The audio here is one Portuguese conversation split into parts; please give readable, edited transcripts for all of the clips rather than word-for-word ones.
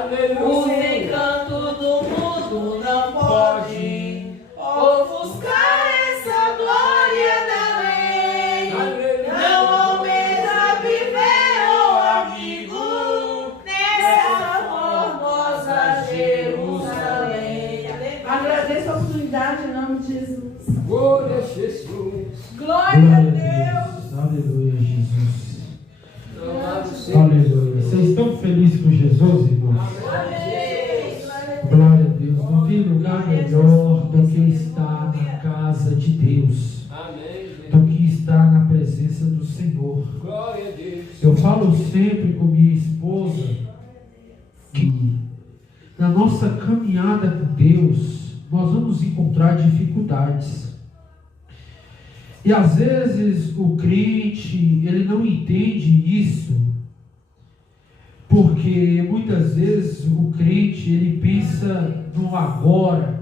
Os encantos do mundo não pode ofuscar essa glória da lei. Não almeja viver, oh amigo, nessa formosa Jerusalém. Agradeço a oportunidade em nome de Jesus. Glória a Jesus. Glória a Deus. Aleluia, Jesus. Louvado Aleluia. Vocês estão felizes com Jesus, irmãos? Amém. Glória a Deus. Não tem lugar melhor do que estar na casa de Deus, Amém. do que estar na presença do Senhor. Glória a Deus. Eu falo sempre com minha esposa que na nossa caminhada com Deus, nós vamos encontrar dificuldades. E às vezes o crente, ele não entende isso, porque muitas vezes o crente, ele pensa no agora.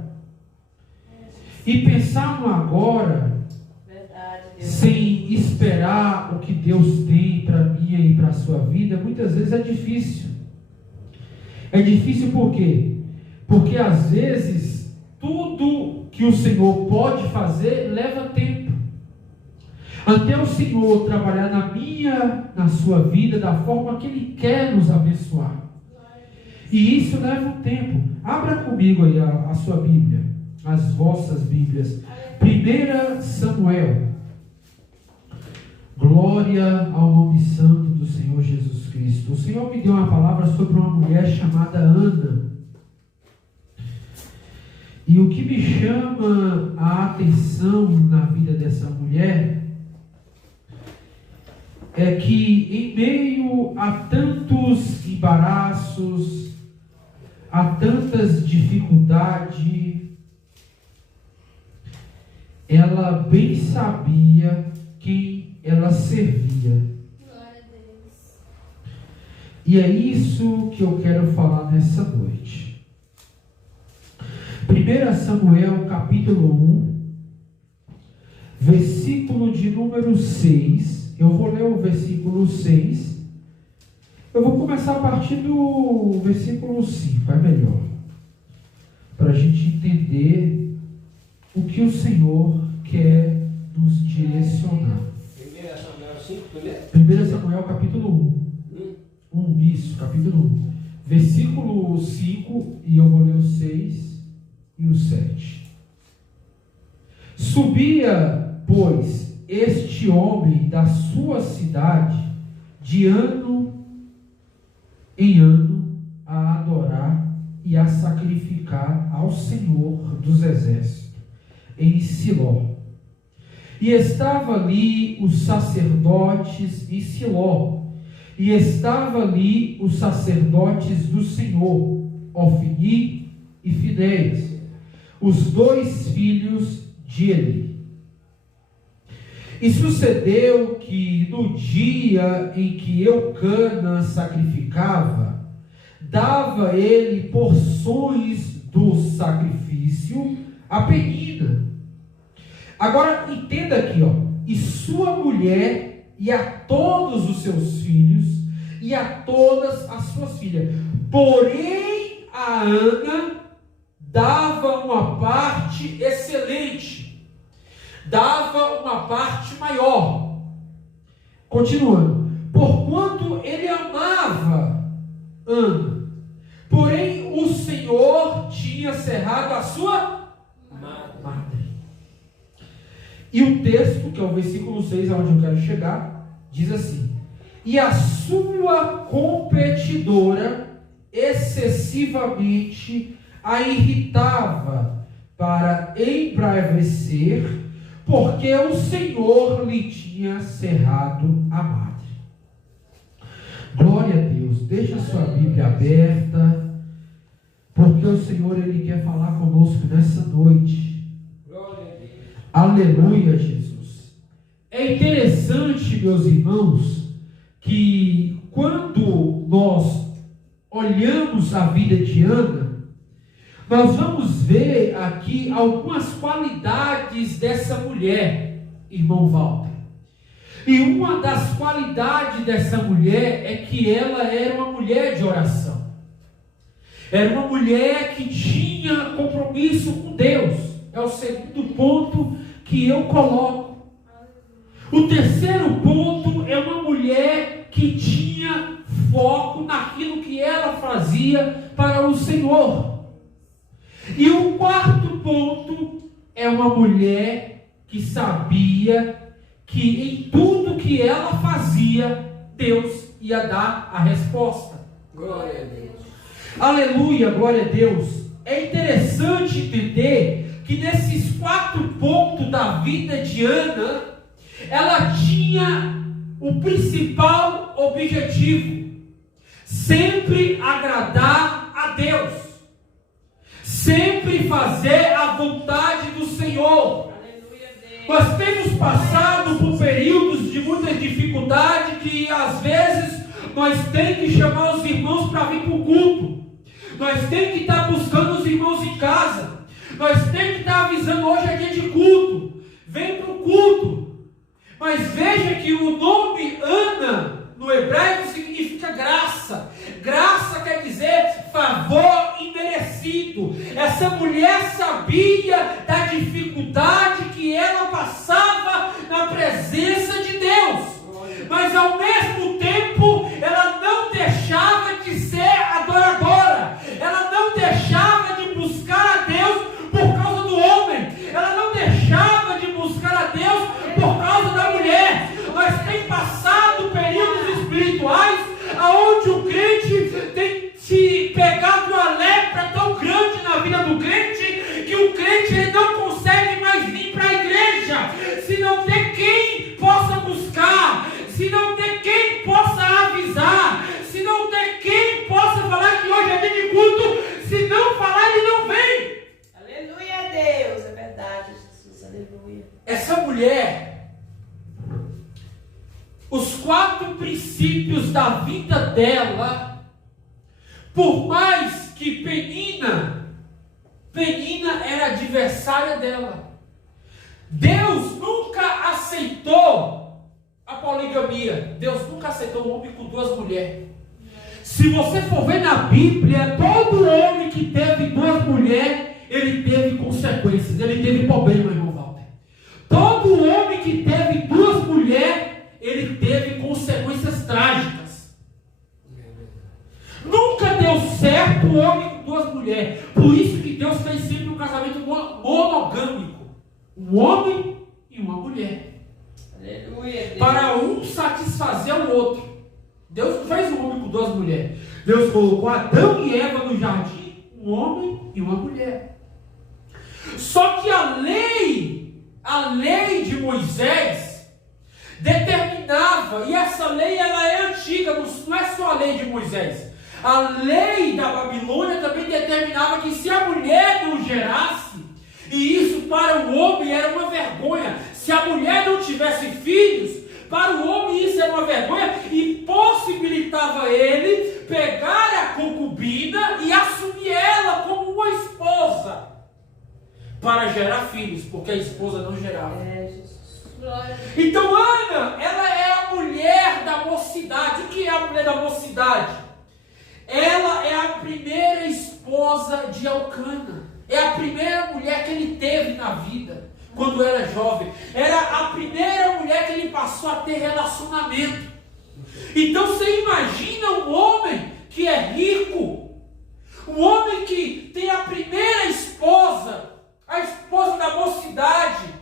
E pensar no agora, sem esperar o que Deus tem para mim e para a sua vida, muitas vezes é difícil. É difícil por quê? Porque às vezes tudo que o Senhor pode fazer leva tempo. Até o Senhor trabalhar na sua vida, da forma que Ele quer nos abençoar. E isso leva um tempo. Abra comigo aí a sua Bíblia, as vossas Bíblias. 1 Samuel. Glória ao nome santo do Senhor Jesus Cristo. O Senhor me deu uma palavra sobre uma mulher chamada Ana. E o que me chama a atenção na vida dessa mulher é que em meio a tantos embaraços, a tantas dificuldades, ela bem sabia quem ela servia. Glória a Deus. E é isso que eu quero falar nessa noite. 1 Samuel capítulo 1, versículo de número 6. Eu vou ler o versículo 6. Eu vou começar a partir do versículo 5, é melhor, para a gente entender o que o Senhor quer nos direcionar. 1 Samuel 5, tu lê? 1 Samuel capítulo 1. Isso, capítulo 1. Versículo 5, e eu vou ler o 6 e o 7. Subia, pois, este homem da sua cidade, de ano em ano, a adorar e a sacrificar ao Senhor dos Exércitos, em Siló. E estava ali os sacerdotes em Siló, e estava ali os sacerdotes do Senhor, Ofni e Finéias, os dois filhos de Eli. E sucedeu que no dia em que Eucana sacrificava, dava ele porções do sacrifício a Penina. Agora entenda aqui, e sua mulher e a todos os seus filhos e a todas as suas filhas. Porém a Ana dava uma parte excelente, dava uma parte maior. Continuando. Porquanto ele amava Ana, porém o Senhor tinha cerrado a sua madre. E o texto, que é o versículo 6, aonde eu quero chegar, diz assim: e a sua competidora excessivamente a irritava para embravecer, porque o Senhor lhe tinha cerrado a madre. Glória a Deus. Deixa a sua Bíblia aberta, porque o Senhor, Ele quer falar conosco nessa noite. Glória a Deus. Aleluia, Jesus. É interessante, meus irmãos, que quando nós olhamos a vida de Ana, nós vamos ver aqui algumas qualidades dessa mulher, irmão Walter. E uma das qualidades dessa mulher é que ela era uma mulher de oração. Era uma mulher que tinha compromisso com Deus. É o segundo ponto que eu coloco. O terceiro ponto é uma mulher que tinha foco naquilo que ela fazia para o Senhor. E o quarto ponto é uma mulher que sabia que em tudo que ela fazia, Deus ia dar a resposta. Glória a Deus. Aleluia, glória a Deus. É interessante entender que nesses 4 pontos da vida de Ana, ela tinha o principal objetivo: sempre agradar a Deus, sempre fazer a vontade do Senhor. Nós temos passado por períodos de muita dificuldade, que às vezes nós temos que chamar os irmãos para vir para o culto, nós temos que estar buscando os irmãos em casa, nós temos que estar avisando: hoje é dia de culto, vem para o culto. Mas veja que o nome Ana no hebraico significa graça. Graça quer dizer favor imerecido. Essa mulher sabia da dificuldade que ela passava na presença de Deus, mas ao mesmo tempo ela não deixava de ser adoradora, ela não deixava de buscar a Deus por causa do homem, ela não deixava de buscar a Deus por causa da mulher. Nós temos passado períodos espirituais onde o crente tem se pegado uma lepra tão grande na vida do crente, que o crente ele não consegue mais vir para a igreja se não ter quem possa buscar, se não ter quem possa avisar, se não ter quem possa falar que hoje é dia de culto. Se não falar, ele não vem. Aleluia a Deus. É verdade, Jesus. Aleluia. Essa mulher, os 4 princípios da vida dela, por mais que Penina era adversária dela, Deus nunca aceitou a poligamia. Deus nunca aceitou um homem com 2 mulheres. Se você for ver na Bíblia, todo homem que teve 2 mulheres, ele teve consequências, ele teve problema, irmão Walter. Todo homem que teve 2 mulheres, ele teve consequências trágicas. Nunca deu certo o homem com 2 mulheres. Por isso que Deus fez sempre um casamento monogâmico: um homem e uma mulher. Aleluia, Deus. Para um satisfazer o outro. Deus não fez um homem com 2 mulheres. Deus colocou Adão e Eva no jardim, um homem e uma mulher. Só que a lei de Moisés determinava, e essa lei ela é antiga, não é só a lei de Moisés. A lei da Babilônia também determinava que se a mulher não gerasse, e isso para o homem era uma vergonha, se a mulher não tivesse filhos, para o homem isso era uma vergonha, e possibilitava ele pegar a concubina e assumir ela como uma esposa para gerar filhos, porque a esposa não gerava. Então Ana, ela é a mulher da mocidade. O que é a mulher da mocidade? Ela é a primeira esposa de Elcana. É a primeira mulher que ele teve na vida, quando era jovem. Era a primeira mulher que ele passou a ter relacionamento. Então você imagina um homem que é rico, um homem que tem a primeira esposa, a esposa da mocidade,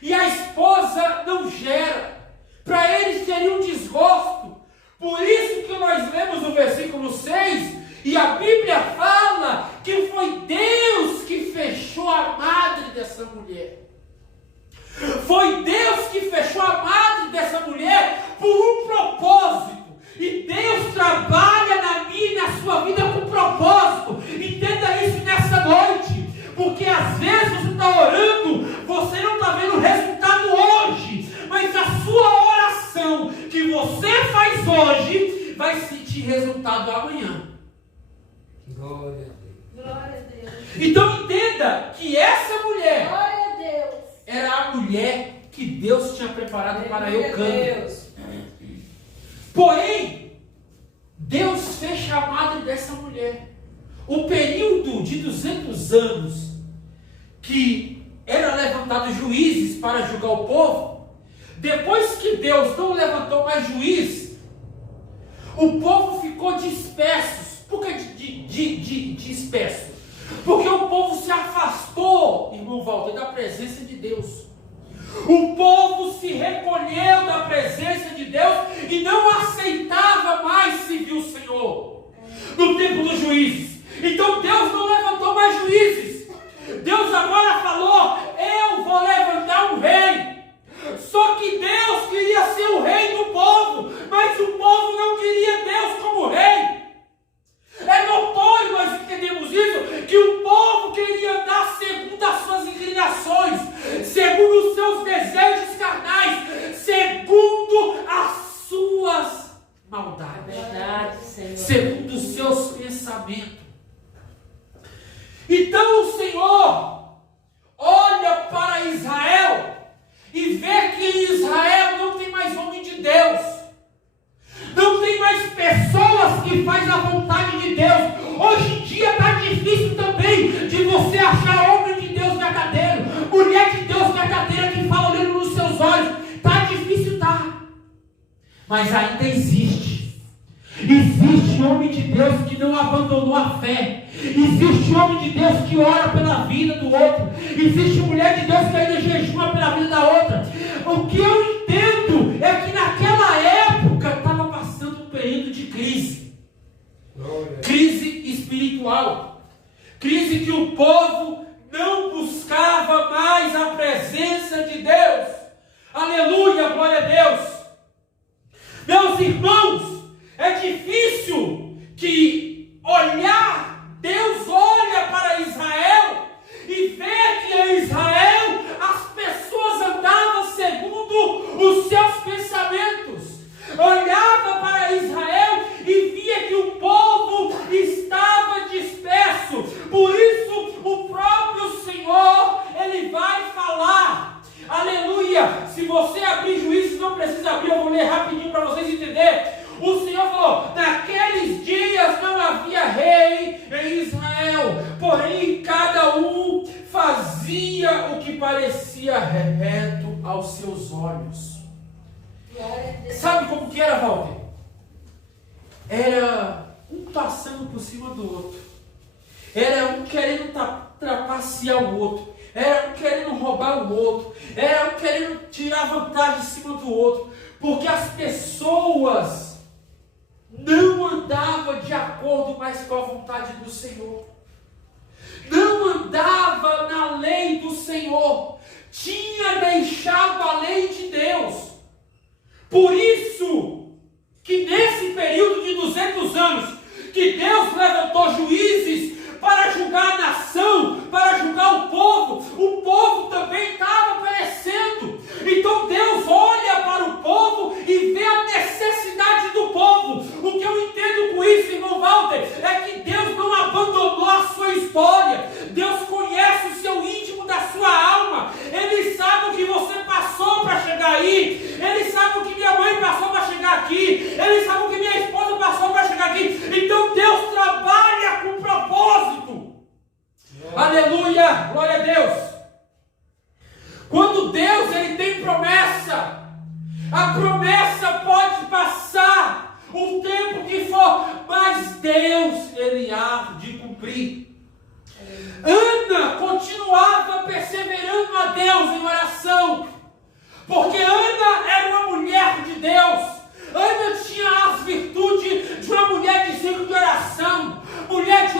e a esposa não gera. Para ele seria um desgosto. Por isso que nós lemos o versículo 6, e a Bíblia fala que foi Deus que fechou a madre dessa mulher. Foi Deus que fechou a madre dessa mulher por um propósito. E Deus trabalha na minha e na sua vida com propósito. Entenda isso nessa noite. Porque às vezes você está orando, você não está vendo o resultado hoje, mas a sua oração que você faz hoje vai sentir resultado amanhã. Glória a Deus. Glória a Deus. Então entenda que essa mulher Glória a Deus. era a mulher que Deus tinha preparado para Eucana. Deus. Porém, Deus fecha a madre dessa mulher. o período de 200 anos que era levantado juízes para julgar o povo, depois que Deus não levantou mais juiz, o povo ficou disperso. Por que disperso? Porque o povo se afastou, irmão Walter, da presença de Deus. O povo se recolheu da presença de Deus e não aceitava mais servir o Senhor no tempo dos juízes. Então Deus não levantou mais juízes. Deus agora falou: eu vou levantar um rei. Só que Deus queria ser o rei do povo, mas o povo não queria Deus como rei. É notório, nós entendemos isso, que o povo queria andar segundo as suas inclinações, segundo os seus desejos carnais, segundo as suas maldades, segundo os seus pensamentos. Então o Senhor olha para Israel e vê que em Israel não tem mais homem de Deus. Não tem mais pessoas que fazem a vontade de Deus. Hoje em dia está difícil também de você achar homem de Deus verdadeiro, mulher de Deus verdadeira que fala olhando nos seus olhos. Está difícil, tá? Mas ainda existe. Existe homem de Deus que não abandonou a fé. Existe homem de Deus que ora pela vida do outro. Existe mulher de Deus que ainda jejuma pela vida da outra. O que eu entendo é que naquela época estava passando um período de crise. Crise espiritual. Crise que o povo não buscava mais a presença de Deus. Aleluia, glória a Deus. Meus irmãos, é difícil que Deus olha para Israel e vê que em Israel as pessoas andavam segundo os seus pensamentos. Olhava para Israel e via que o povo estava disperso. Por isso o próprio Senhor, Ele vai falar. Aleluia! Se você abrir Juízes, não precisa abrir, eu vou ler rapidinho para vocês entenderem. O Senhor falou: naqueles dias não havia rei em Israel, porém cada um fazia o que parecia reto aos seus olhos. Sabe como que era, Walter? Era um passando por cima do outro. Era um querendo trapacear o outro. Era um querendo roubar o outro. Era um querendo tirar vantagem em cima do outro. Porque as pessoas não andava de acordo mais com a vontade do Senhor. Não andava na lei do Senhor. Tinha deixado a lei de Deus. Por isso que nesse período de 200 anos, que Deus levantou juízes para julgar a nação, para julgar o povo também estava perecendo. Então Deus olha para o povo e vê a necessidade do povo. O que eu entendo com isso, irmão Walter, é que Deus não abandonou a sua história. Deus conhece o seu íntimo da sua alma. Ele sabe o que você passou para chegar aí. Ele sabe o que minha mãe passou para chegar aqui. Ele sabe o que minha esposa passou para chegar aqui. Então Deus trabalha com propósito. Aleluia, glória a Deus. Quando Deus ele tem promessa, a promessa pode passar o tempo que for, mas Deus ele há de cumprir. Ana continuava perseverando a Deus em oração, porque Ana era uma mulher de Deus. Ana tinha as virtudes de uma mulher de ciclo de oração, mulher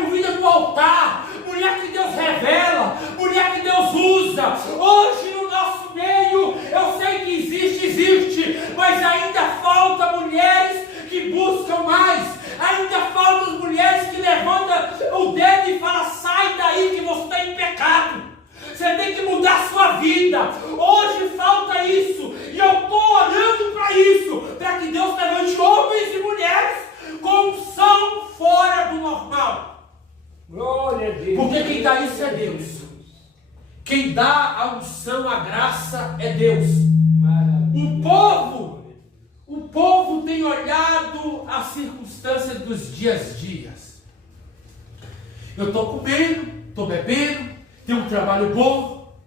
com vida no altar, mulher que Deus revela, mulher que Deus usa. Hoje no nosso meio, eu sei que existe, mas ainda falta mulheres que buscam mais, ainda faltam mulheres que levantam o dedo e falam: sai daí que você está em pecado. Você tem que mudar a sua vida. Hoje falta isso. E eu estou orando para isso. Para que Deus levante homens e mulheres com unção fora do normal. Glória a Deus. Porque quem dá isso é Deus. Quem dá a unção, a graça é Deus. O povo tem olhado as circunstâncias dos dias. Eu estou comendo, estou bebendo, tenho um trabalho bom,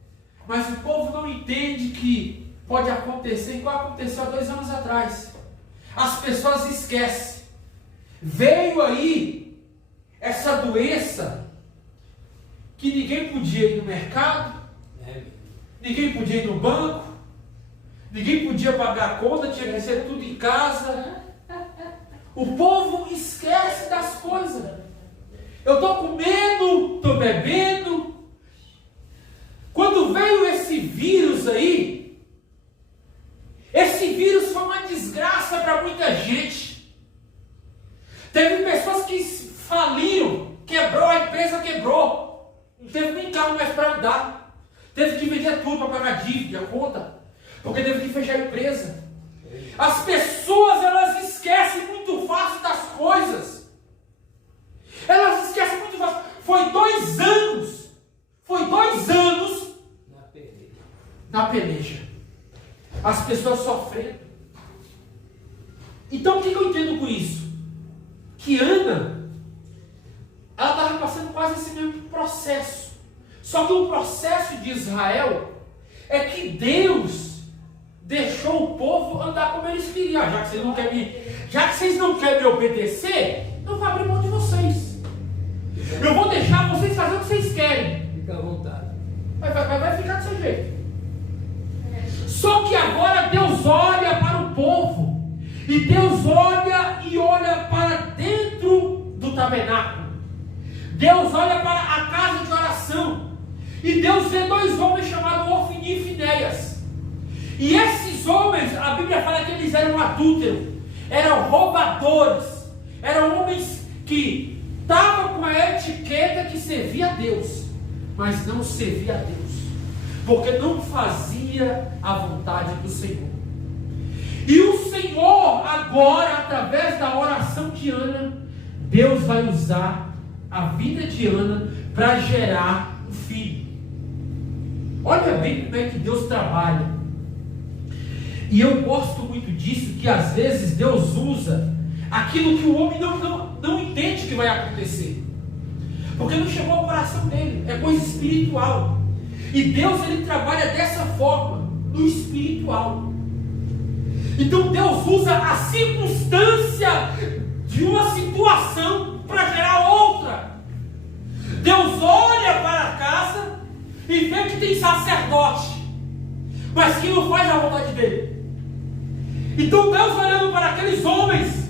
mas o povo não entende que pode acontecer igual aconteceu há 2 anos atrás. As pessoas esquecem. Veio aí essa doença que ninguém podia ir no mercado, ninguém podia ir no banco, ninguém podia pagar a conta, tinha que ser tudo em casa. O povo esquece das coisas. Eu estou comendo, estou bebendo. Quando veio esse vírus aí, esse vírus foi uma desgraça para muita gente. Teve pessoas que faliram, quebrou, a empresa quebrou. Não teve nem carro mais para andar. Teve que vender tudo para pagar dívida, a conta. Porque teve que fechar a empresa. As pessoas, elas esquecem muito fácil das coisas. Elas esquecem muito fácil. Foi 2 anos. Foi 2 anos na peleja. As pessoas sofrendo. Então o que eu entendo com isso? Que Ana, ela estava passando quase esse mesmo processo. Só que o processo de Israel é que Deus deixou o povo andar como eles queriam. Já que vocês não querem me obedecer, eu vou abrir mão de vocês. Eu vou deixar vocês fazer o que vocês querem. Fica à vontade. Vai ficar do seu jeito. Só que agora Deus olha para o povo. E Deus olha para dentro do tabernáculo. Deus olha para a casa de oração. E Deus vê 2 homens chamados Ofni e Finéias. E esses homens, a Bíblia fala que eles eram adúlteros, eram roubadores, eram homens que estavam com a etiqueta que servia a Deus, mas não servia a Deus, porque não fazia a vontade do Senhor. E o Senhor agora, através da oração de Ana, Deus vai usar a vida de Ana para gerar um filho. Olha bem como é que Deus trabalha. E eu gosto muito disso, que às vezes Deus usa aquilo que o homem não entende que vai acontecer. Porque não chegou ao coração dele, é coisa espiritual. E Deus, ele trabalha dessa forma, no espiritual. Então Deus usa a circunstância de uma situação para gerar outra. Deus olha para a casa e vê que tem sacerdote, mas que não faz a vontade dele. Então Deus olhando para aqueles homens,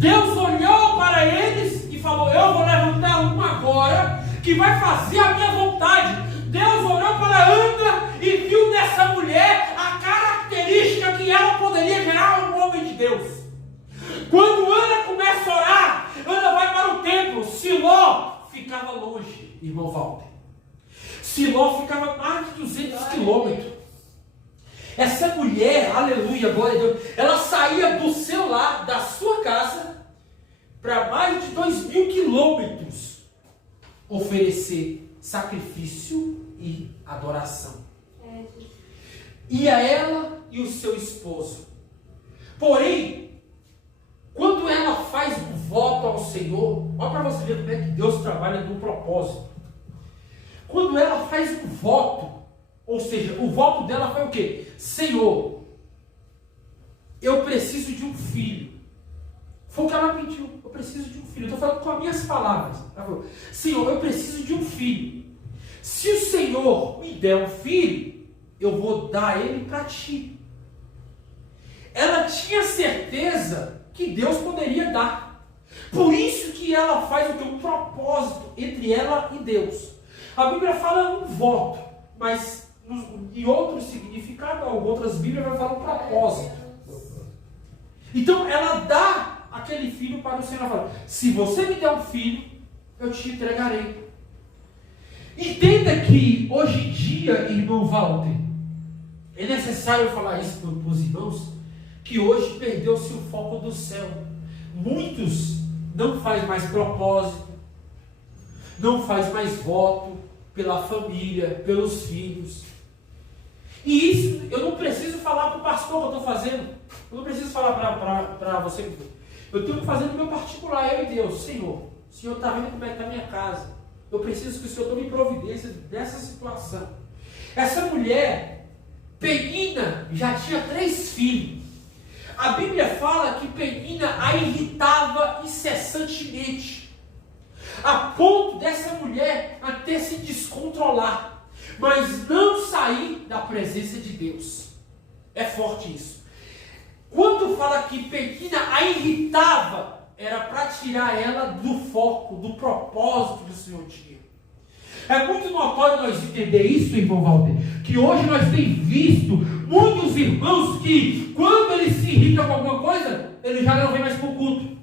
Deus olhou para eles e falou: eu vou levantar um agora que vai fazer a minha vontade. Deus olhou para Ana e viu nessa mulher a característica que ela poderia gerar um homem de Deus. Quando Ana começa a orar, Ana vai para o templo. Siló ficava longe, irmão Walter. Siló ficava mais de 200 quilômetros. Essa mulher, aleluia, glória a Deus, ela saía do seu lar, da sua casa, para mais de 2.000 quilômetros oferecer sacrifício e adoração. Ia ela e o seu esposo. Porém, quando ela faz um voto ao Senhor, olha para você ver como é que Deus trabalha no propósito. Quando ela faz um voto, ou seja, o voto dela foi o quê? Senhor, eu preciso de um filho. Foi o que ela pediu. Eu preciso de um filho. Eu estou falando com as minhas palavras. Ela falou: Senhor, eu preciso de um filho. Se o Senhor me der um filho, eu vou dar ele para ti. Ela tinha certeza que Deus poderia dar. Por isso que ela faz o que? Um propósito entre ela e Deus. A Bíblia fala um voto, mas em outro significado, outras Bíblias vai falar um propósito. Então ela dá aquele filho para o Senhor. Ela fala: se você me der um filho, eu te entregarei. Entenda que hoje em dia, irmão Walter, é necessário falar isso para os irmãos, que hoje perdeu-se o foco do céu. Muitos não fazem mais propósito, não faz mais voto pela família, pelos filhos. E isso eu não preciso falar para o pastor que eu estou fazendo. Eu não preciso falar para você. Eu tenho que fazer no meu particular, eu e Deus. Senhor, O Senhor está vendo como é que está a minha casa. Eu preciso que o Senhor tome providência dessa situação. Essa mulher, Penina, já tinha 3 filhos. A Bíblia fala que Penina a irritava incessantemente, a ponto dessa mulher até se descontrolar, mas não sair da presença de Deus. É forte isso. Quando fala que Penina a irritava, era para tirar ela do foco, do propósito que o Senhor tinha. É muito notório nós entender isso, irmão Walter, que hoje nós temos visto muitos irmãos que, quando eles se irritam com alguma coisa, ele já não vem mais para o culto.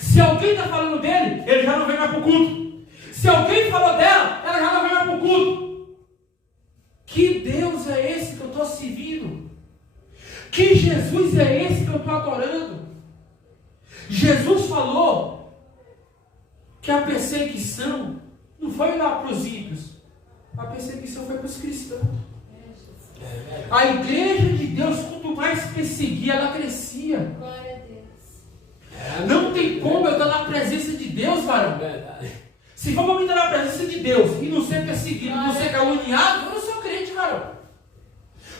Se alguém está falando dele, ele já não vem mais para o culto. Se alguém falou dela, ela já não vem mais para o culto. Que Deus é esse que eu estou servindo? Que Jesus é esse que eu estou adorando? Jesus falou que a perseguição não foi lá para os ímpios, a perseguição foi para os cristãos. A igreja de Deus, quanto mais perseguia, ela crescia. Glória a Deus. Não tem como eu estar na presença de Deus, varão. Se for para mim estar na presença de Deus e não ser perseguido, não ser caluniado, eu não sou crente, varão.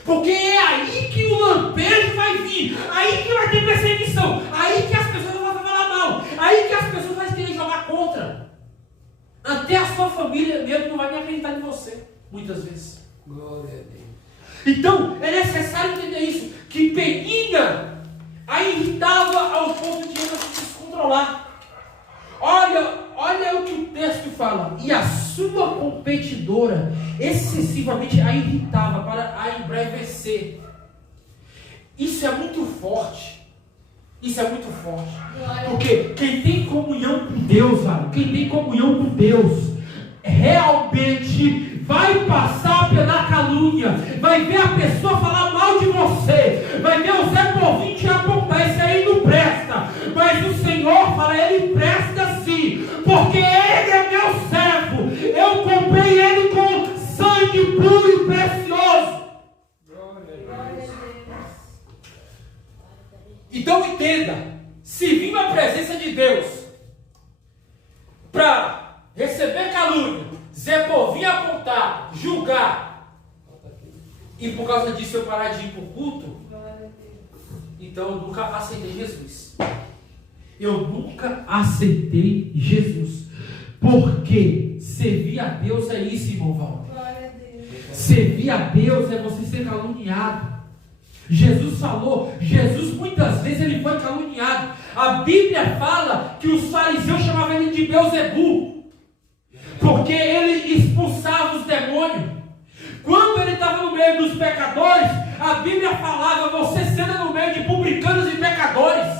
Porque é aí que o lampejo vai vir, aí que vai ter perseguição, aí que as pessoas vão falar mal, aí que as pessoas vão querer jogar contra. Até a sua família mesmo não vai me acreditar em você, muitas vezes. Glória a Deus. Então, é necessário entender isso, que Penina a irritava ao ponto de ela se descontrolar. Olha o que o texto fala. E a sua competidora excessivamente a irritava para a embrevecer. Isso é muito forte. Isso é muito forte. Porque quem tem comunhão com Deus, quem tem comunhão com Deus, realmente vai passar pela calúnia, vai ver a pessoa falar mal de você, vai ver o Zé Povinho te apontar, esse aí não presta, mas o Senhor fala, ele presta sim, porque ele é meu servo, eu comprei ele com sangue puro e precioso. Então entenda, se vir na presença de Deus para receber calúnia, Zé Povinho apontar, julgar, e por causa disso eu parar de ir para o culto, então eu nunca aceitei Jesus. Eu nunca aceitei Jesus. Porque servir a Deus é isso, irmão Walter. Servir a Deus é você ser caluniado. Jesus falou, Jesus muitas vezes ele foi caluniado. A Bíblia fala que os fariseus chamavam ele de Beelzebu, porque ele expulsava os demônios. Quando ele estava no meio dos pecadores, a Bíblia falava, você sendo no meio de publicanos e pecadores,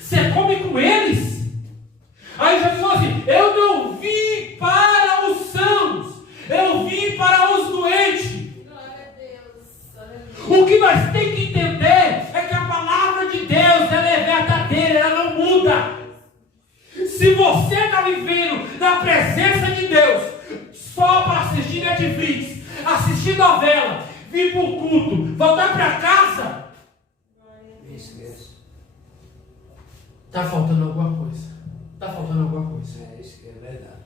você come com eles. Aí Jesus falou assim, eu não vim para os sãos, eu vim para os doentes. O que nós temos que entender é que a palavra de Deus ela é verdadeira, ela não muda. Se você está vivendo na presença de Deus só para assistir Netflix, assistir novela, vir para o culto, voltar para casa, Esquece. está faltando alguma coisa. Está faltando alguma coisa. Isso é verdade.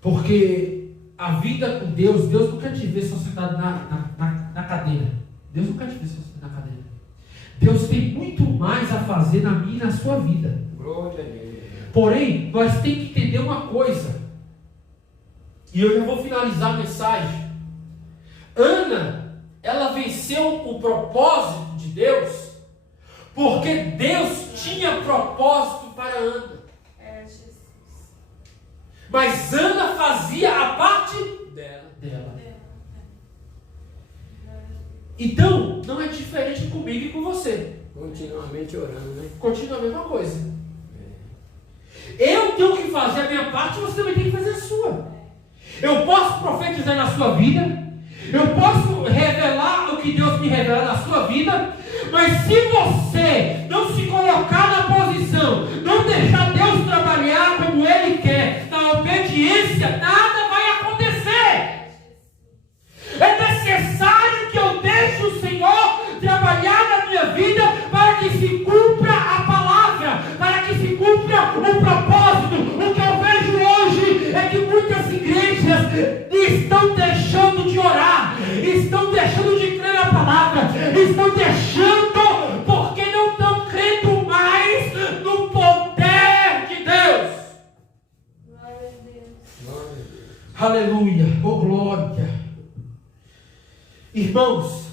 Porque a vida com Deus, Deus nunca te vê só sentado na cadeira. Deus nunca te vê só sentado na cadeira. Deus tem muito mais a fazer na minha e na sua vida. Glória a Deus. Porém, nós temos que entender uma coisa. E eu já vou finalizar a mensagem. Ana, ela venceu o propósito de Deus, porque Deus tinha propósito para Ana. Mas Ana fazia a parte dela. Então, não é diferente comigo e com você. Continuamente orando, né? Continua a mesma coisa. Eu tenho que fazer a minha parte, você também tem que fazer a sua. Eu posso profetizar na sua vida, eu posso revelar o que Deus me revela na sua vida, mas se você não se colocar na posição, não deixar Deus trabalhar como Ele quer, na obediência, nada vai acontecer. É necessário que eu deixe o Senhor trabalhar na minha vida para que se cumpra a palavra, para que se cumpra o propósito, o que aleluia, oh glória. Irmãos,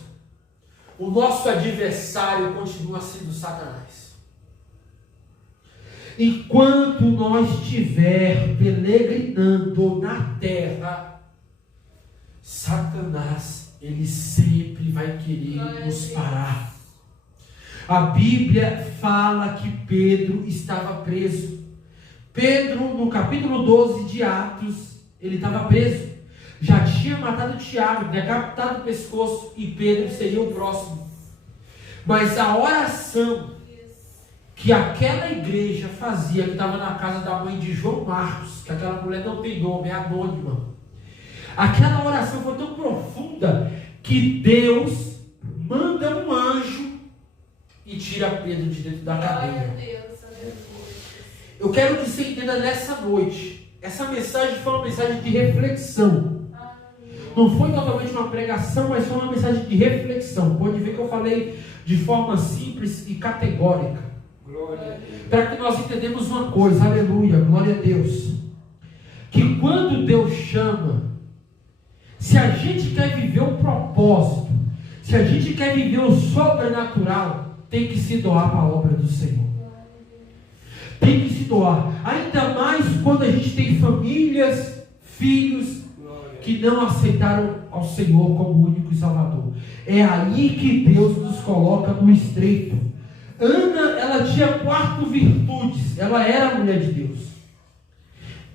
o nosso adversário continua sendo Satanás. Enquanto nós estiver peregrinando na terra, Satanás, ele sempre vai querer nos parar. A Bíblia fala que Pedro estava preso. Pedro, no capítulo 12 de Atos, ele estava preso. Já tinha matado Tiago, decapitado o pescoço, e Pedro seria o próximo. Mas a oração que aquela igreja fazia, que estava na casa da mãe de João Marcos, que aquela mulher não tem nome, é anônima. Aquela oração foi tão profunda que Deus manda um anjo e tira Pedro de dentro da cadeia. Eu quero que você entenda nessa noite. Essa mensagem foi uma mensagem de reflexão. Não foi totalmente uma pregação, mas foi uma mensagem de reflexão. Pode ver que eu falei de forma simples e categórica. Para que nós entendamos uma coisa, aleluia, glória a Deus. Que quando Deus chama, se a gente quer viver o propósito, se a gente quer viver o sobrenatural, tem que se doar para a obra do Senhor. Tem que se doar. Ainda mais quando a gente tem famílias, filhos que não aceitaram ao Senhor como único e Salvador. É aí que Deus nos coloca no estreito. Ana, ela tinha 4 virtudes. Ela era a mulher de Deus.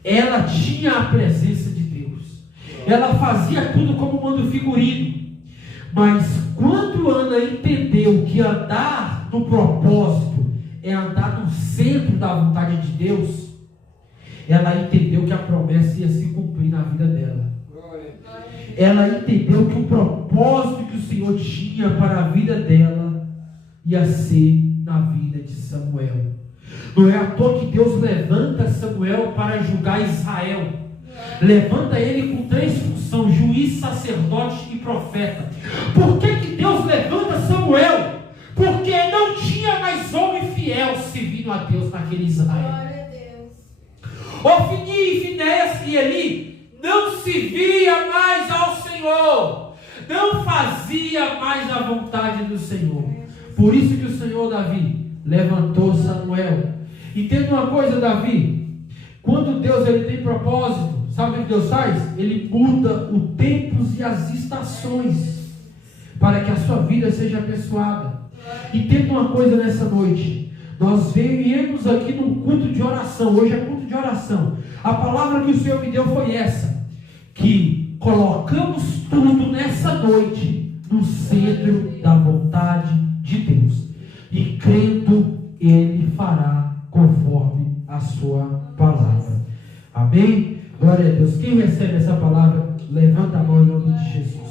Ela tinha a presença de Deus. Ela fazia tudo como manda o figurino. Mas quando Ana entendeu que andar no propósito é andar no centro da vontade de Deus, ela entendeu que a promessa ia se cumprir na vida dela. Ela entendeu que o propósito que o Senhor tinha para a vida dela ia ser na vida de Samuel. Não é à toa que Deus levanta Samuel para julgar Israel. Levanta ele com 3 funções: juiz, sacerdote e profeta. Por que Deus levanta Samuel? Porque não tinha mais homem fiel servindo a Deus naquele Israel. Glória a Deus. Ofni, Finéias e Eli não se via mais ao Senhor, não fazia mais a vontade do Senhor. Por isso que o Senhor, Davi, levantou Samuel. Entenda uma coisa, Davi, quando Deus ele tem propósito, sabe o que Deus faz? Ele muda os tempos e as estações para que a sua vida seja abençoada. Entenda uma coisa nessa noite. Nós viemos aqui num culto de oração. Hoje é culto de oração. A palavra que o Senhor me deu foi essa: que colocamos tudo nessa noite no centro da vontade de Deus. E crendo, Ele fará conforme a sua palavra. Amém? Glória a Deus. Quem recebe essa palavra, levanta a mão em nome de Jesus.